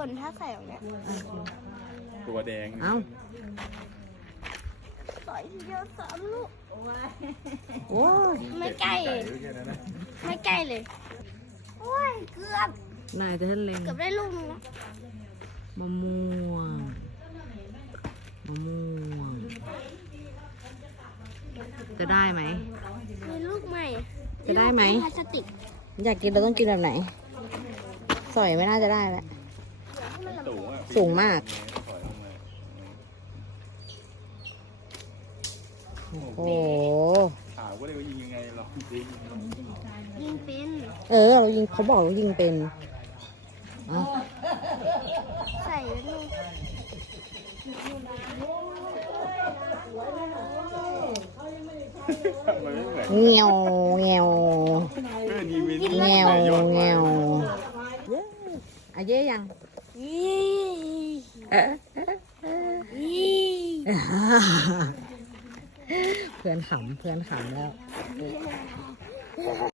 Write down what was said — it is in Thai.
ส่วนถ้าใส่ตรงเนี้ยตัวแดง เอ้าต่อยทีเดียวสามลูก โอ้ยไม่ใกล้ไก่ด้วยแค่นั้นนะไม่ใกล้เลย โอ้ย เกือบ นายจะเล่นเล็งเกือบได้ลูกนึงแล้วมะม่วงมะม่วง จะได้ไหม มีลูกใหม่จะได้ไหม ลูกพลาสติก อยากกินเราต้องกินแบบไหน สอยไม่น่าจะได้แล้ว สูงอะสูงมากปล่อยลงมาโอ้โหถามว่าเลยว่ายิงยังไงลองยิงยิงเป็นเออ เรายิงเขาบอกเรายิงเป็นเอ้าใส่ลูกมันไม่เหมือนเงียวเงียวเออยิงเป็นเงียวโยนเงีมายวอะเย่ยังยี่เอ๊ะยี่ เพื่อนขำเพื่อนขำแล้ว